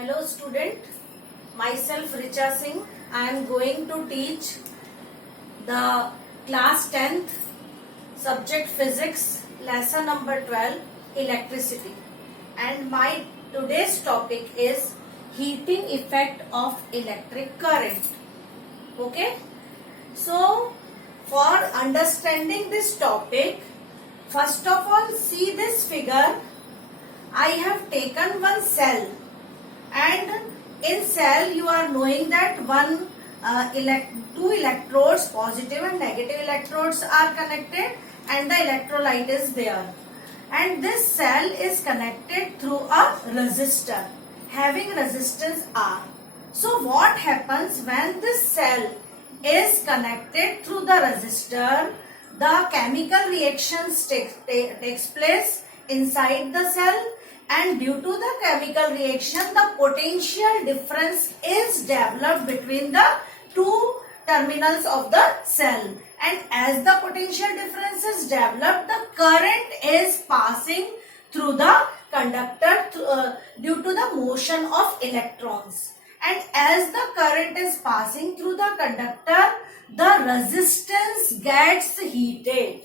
Hello student, myself Richa Singh. I am going to teach the class 10th subject physics lesson number 12 electricity, and my today's topic is heating effect of electric current. Okay, so for understanding this topic, first of all see this figure. I have taken one cell, and in cell you are knowing that two electrodes, positive and negative electrodes, are connected and the electrolyte is there, and this cell is connected through a resistor having resistance R. So what happens when this cell is connected through the resistor? The chemical reactions takes place inside the cell, and due to the chemical reaction the potential difference is developed between the two terminals of the cell, and as the potential difference is developed, the current is passing through the conductor due to the motion of electrons, and as the current is passing through the conductor, the resistance gets heated.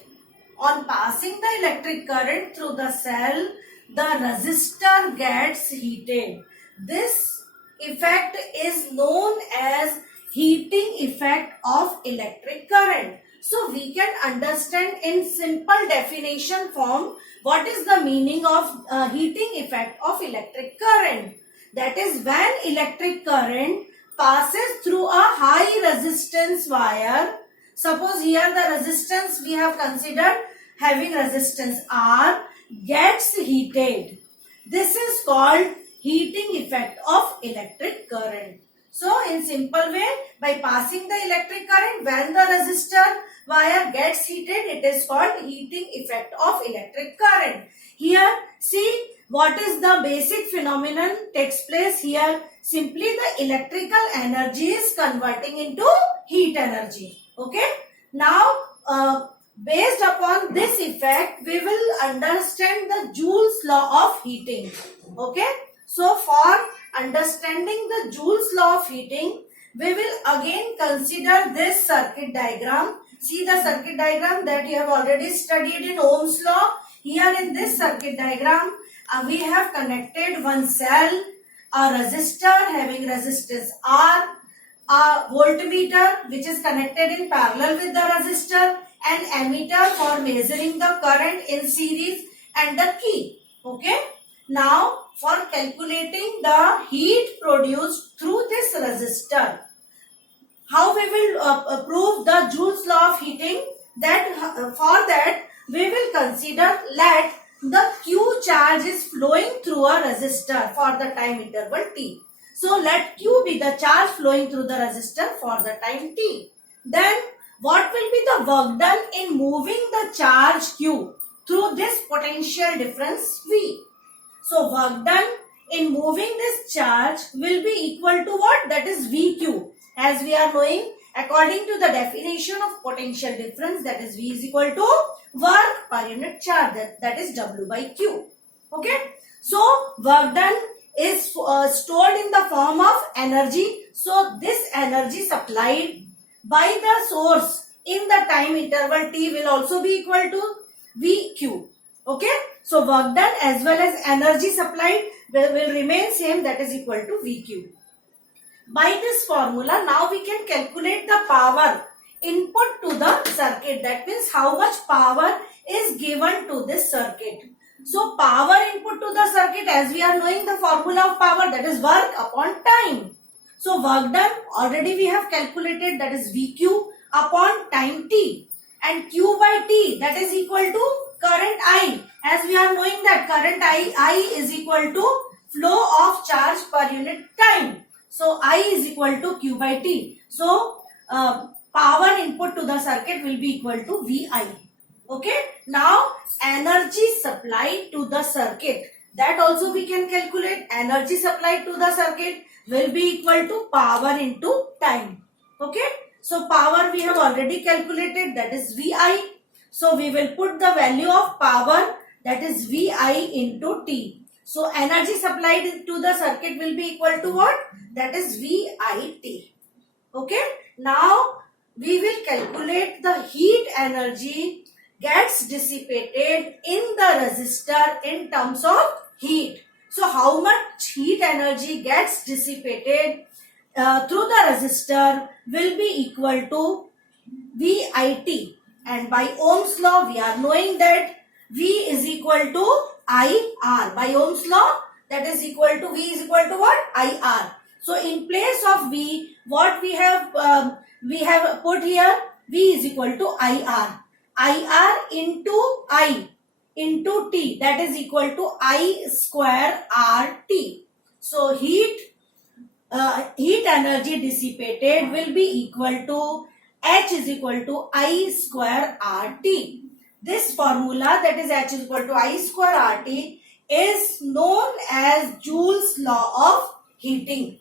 On passing the electric current through the cell, the resistor gets heated. This effect is known as heating effect of electric current. So we can understand in simple definition form what is the meaning of heating effect of electric current. That is, when electric current passes through a high resistance wire. Suppose here the resistance we have considered having resistance R gets heated. This is called heating effect of electric current. So in simple way, by passing the electric current, when the resistor wire gets heated, it is called heating effect of electric current. Here see what is the basic phenomenon takes place here. Simply the electrical energy is converting into heat energy. Okay. Now based upon this effect, we will understand the Joules law of heating. Okay. So for understanding the Joules law of heating, we will again consider this circuit diagram. See the circuit diagram that you have already studied in Ohm's law. Here in this circuit diagram, we have connected one cell, a resistor having resistance R, a voltmeter which is connected in parallel with the resistor, an ammeter for measuring the current in series, and the key. Okay. Now for calculating the heat produced through this resistor, how we will prove the Joules law of heating? That for that we will consider let the Q charge is flowing through a resistor for the time interval T. So let Q be the charge flowing through the resistor for the time T. Then what will be the work done in moving the charge Q through this potential difference V? So work done in moving this charge will be equal to what? That is VQ. As we are knowing, according to the definition of potential difference, that is V is equal to work per unit charge, that is W by Q. Okay. So work done is stored in the form of energy. So this energy supplied by the source in the time interval T will also be equal to VQ. Okay. So work done as well as energy supplied will remain same, that is equal to VQ. By this formula, now we can calculate the power input to the circuit. That means how much power is given to this circuit. So power input to the circuit, as we are knowing the formula of power, that is work upon time. So work done already we have calculated, that is VQ upon time T, and Q by T, that is equal to current I. As we are knowing that current I is equal to flow of charge per unit time. So I is equal to Q by T. So power input to the circuit will be equal to VI. Okay. Now energy supplied to the circuit, that also we can calculate. Energy supplied to the circuit will be equal to power into time. Okay. So power we have already calculated, that is VI. So we will put the value of power, that is VI into T. So energy supplied to the circuit will be equal to what? That is VIT. Okay. Now we will calculate the heat energy gets dissipated in the resistor in terms of heat. So how much heat energy gets dissipated through the resistor will be equal to VIT. And by Ohm's law we are knowing that V is equal to IR. By Ohm's law, that is equal to V is equal to what? IR. So in place of V, what we have put here, V is equal to IR. IR into I into T, that is equal to I square RT. So heat energy dissipated will be equal to H is equal to I square RT. This formula, that is H is equal to I square RT, is known as Joules law of heating.